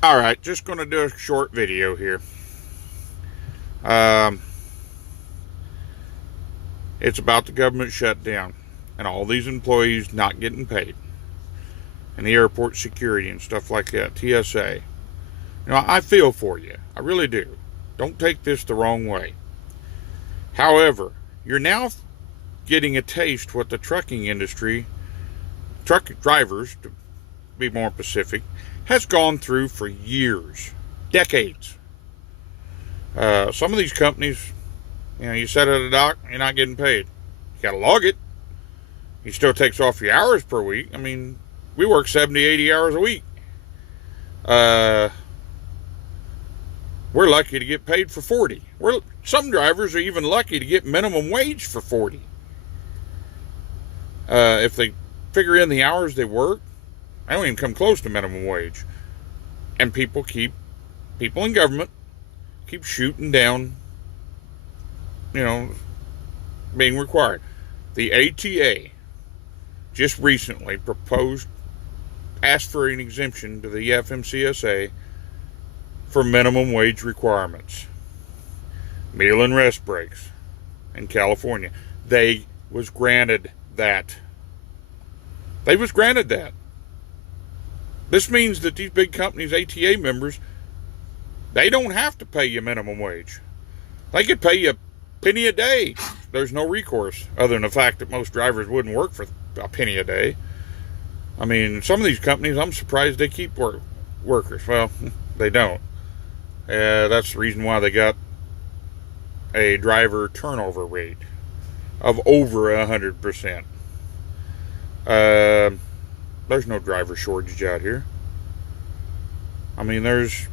Alright, just going to do a short video here. Um, it's about the government shutdown and all these employees not getting paid, and the airport security and stuff like that, TSA. I feel for you. I really do. Don't take this the wrong way. However, you're now getting a taste what the trucking industry, truck drivers, to be more specific, has gone through for years, decades. Some of these companies, you set at a dock, you're not getting paid. You got to log it. He still takes off your hours per week. We work 70, 80 hours a week. We're lucky to get paid for 40. Some drivers are even lucky to get minimum wage for 40. If they figure in the hours they work, I don't even come close to minimum wage. And people in government keep shooting down, being required. The ATA just recently asked for an exemption to the FMCSA for minimum wage requirements. Meal and rest breaks in California. They was granted that. This means that these big companies, ATA members, they don't have to pay you minimum wage. They could pay you a penny a day. There's no recourse other than the fact that most drivers wouldn't work for a penny a day. Some of these companies, I'm surprised they keep workers. Well, they don't. That's the reason why they got a driver turnover rate of over 100%. There's no driver shortage out here. There's,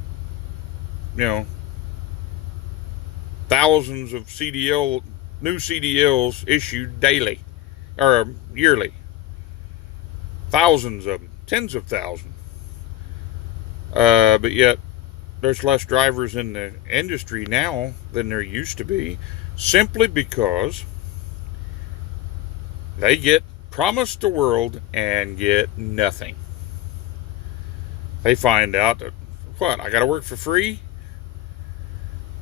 thousands of new CDLs issued daily, or yearly. Thousands of them, tens of thousands. But yet, there's less drivers in the industry now than there used to be, simply because they get promised the world and get nothing. They find out that, I got to work for free?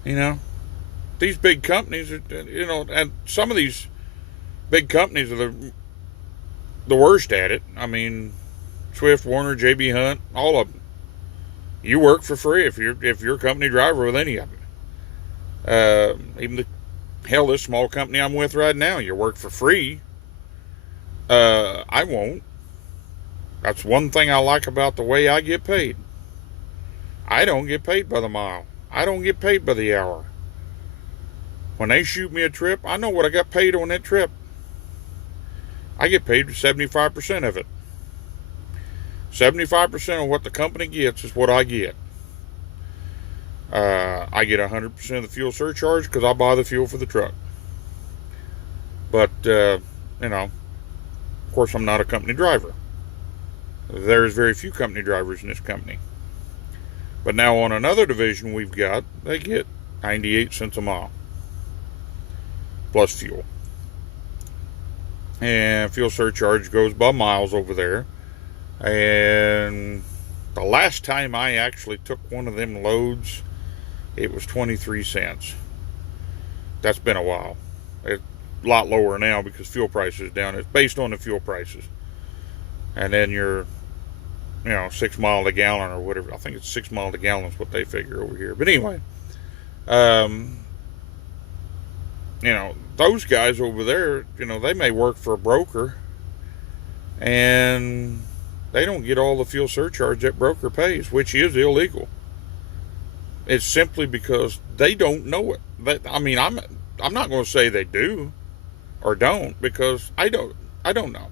These big companies, and some of these big companies are the worst at it. Swift, Warner, JB Hunt, all of them. You work for free if you're a company driver with any of them. Even this small company I'm with right now, you work for free. I won't. That's one thing I like about the way I get paid. I don't get paid by the mile. I don't get paid by the hour. When they shoot me a trip, I know what I got paid on that trip. I get paid 75% of it. 75% of what the company gets is what I get. I get 100% of the fuel surcharge because I buy the fuel for the truck. But, of course, I'm not a company driver. There's very few company drivers in this company. But now on another division we've got, they get 98 cents a mile. Plus fuel. And fuel surcharge goes by miles over there. And the last time I actually took one of them loads, it was 23 cents. That's been a while. It's a lot lower now because fuel prices down. It's based on the fuel prices. And then your 6 mile a gallon or whatever. I think it's 6 mile a gallon is what they figure over here. But anyway, those guys over there, they may work for a broker and they don't get all the fuel surcharge that broker pays, which is illegal. It's simply because they don't know it. I'm not going to say they do or don't, because I don't know.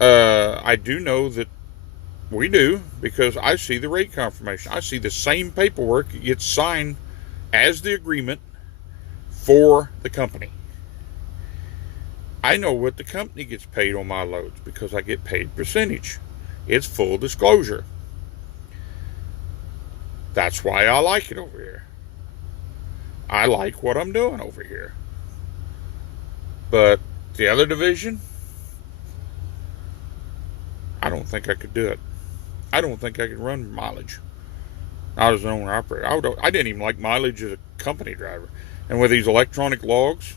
I do know that we do, because I see the rate confirmation. I see the same paperwork that gets signed as the agreement for the company. I know what the company gets paid on my loads because I get paid percentage. It's full disclosure. That's why I like it over here. I like what I'm doing over here. But the other division, I don't think I could do it. I don't think I could run mileage. I was an owner operator. I didn't even like mileage as a company driver. And with these electronic logs,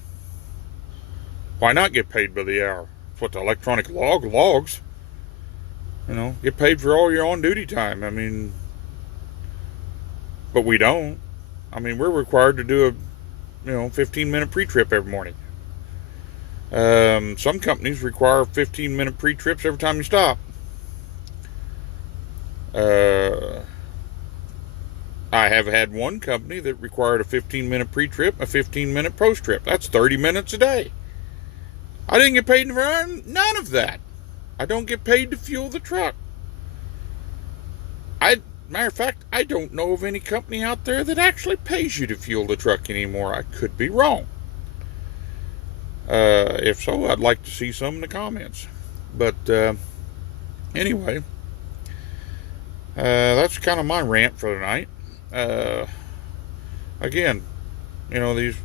why not get paid by the hour? That's what the electronic logs. Get paid for all your on-duty time. I mean, but we don't. I mean, we're required to do a 15-minute pre-trip every morning. Some companies require 15-minute pre-trips every time you stop. I have had one company that required a 15-minute pre-trip, a 15-minute post-trip. That's 30 minutes a day. I didn't get paid for none of that. I don't get paid to fuel the truck. Matter of fact, I don't know of any company out there that actually pays you to fuel the truck anymore. I could be wrong. If so, I'd like to see some in the comments. But anyway, that's kind of my rant for tonight. Again, these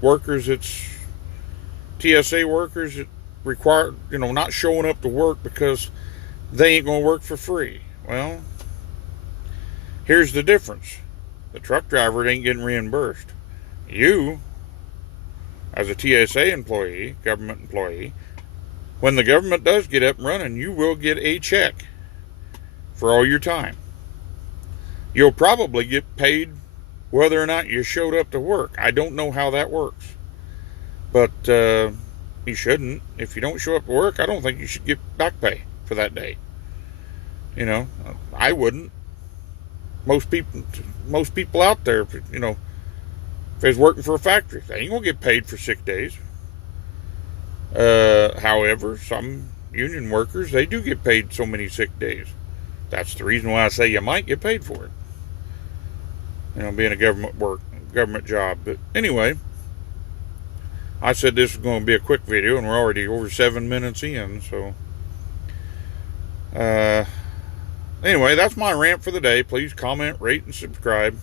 workers, it's TSA workers that require, not showing up to work because they ain't going to work for free. Well, here's the difference. The truck driver ain't getting reimbursed. You, as a TSA employee, government employee, when the government does get up and running, you will get a check for all your time. You'll probably get paid whether or not you showed up to work. I don't know how that works. But you shouldn't. If you don't show up to work, I don't think you should get back pay for that day. I wouldn't. Most people out there, if they was working for a factory, they ain't gonna get paid for sick days. However, some union workers, they do get paid so many sick days. That's the reason why I say you might get paid for it. Being a government job. But anyway, I said this was going to be a quick video, and we're already over 7 minutes in. So, anyway, that's my rant for the day. Please comment, rate, and subscribe.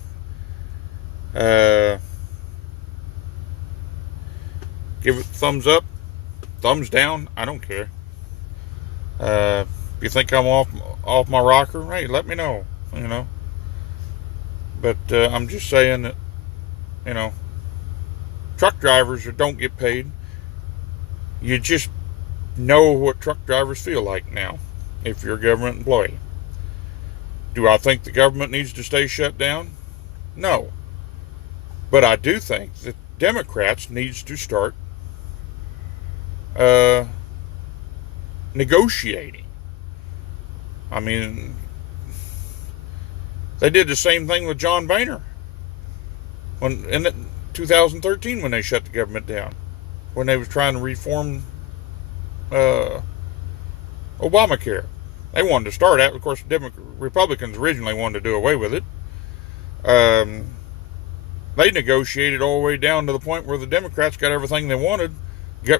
Give it a thumbs up, thumbs down. I don't care. If you think I'm off my rocker, hey, let me know. But I'm just saying that, truck drivers don't get paid. You just know what truck drivers feel like now if you're a government employee. Do I think the government needs to stay shut down? No. But I do think that Democrats needs to start negotiating. I mean, they did the same thing with John Boehner in 2013 when they shut the government down, when they was trying to reform Obamacare. They wanted to start out. Of course, Republicans originally wanted to do away with it. They negotiated all the way down to the point where the Democrats got everything they wanted.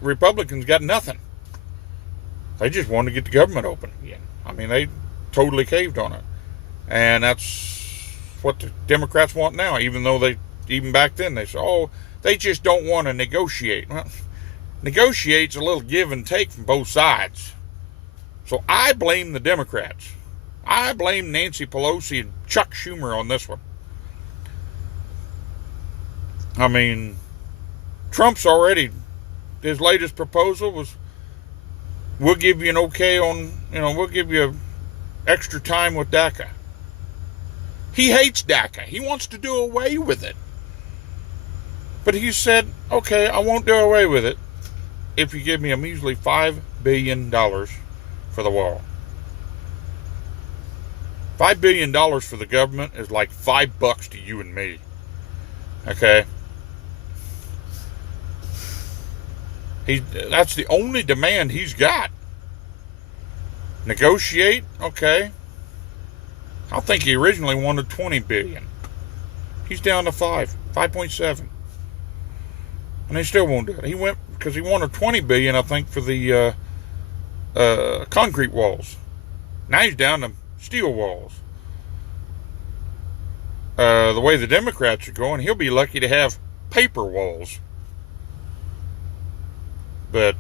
Republicans got nothing. They just wanted to get the government open again. I mean, they totally caved on it. And that's what the Democrats want now, even though even back then, they said, they just don't want to negotiate. Well, negotiate's a little give and take from both sides. So I blame the Democrats. I blame Nancy Pelosi and Chuck Schumer on this one. I mean, Trump's his latest proposal was, we'll give you an okay on, we'll give you extra time with DACA. He hates DACA. He wants to do away with it. But he said, okay, I won't do away with it if you give me a measly $5 billion for the wall. $5 billion for the government is like $5 to you and me. Okay? That's the only demand he's got. Negotiate? Okay. I think he originally wanted $20 billion. He's down to 5.7. And they still won't do it. He went, because he wanted $20 billion, I think, for the concrete walls. Now he's down to steel walls. The way the Democrats are going, he'll be lucky to have paper walls. But,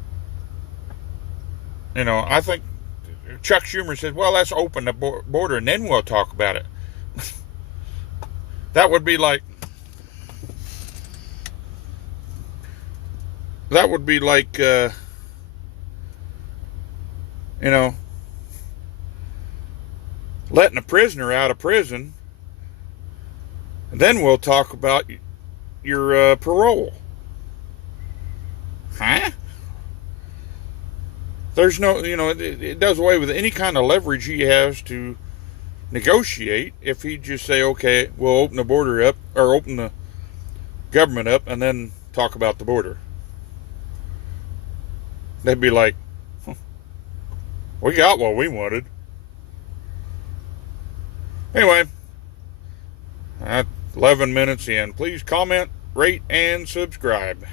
I think Chuck Schumer said, well, let's open the border and then we'll talk about it. That would be like, you know, letting a prisoner out of prison, and then we'll talk about your parole. Huh? There's no, it does away with any kind of leverage he has to negotiate if he just say, okay, we'll open the border up, or open the government up, and then talk about the border. They'd be like, we got what we wanted. Anyway, 11 minutes in. Please comment, rate, and subscribe.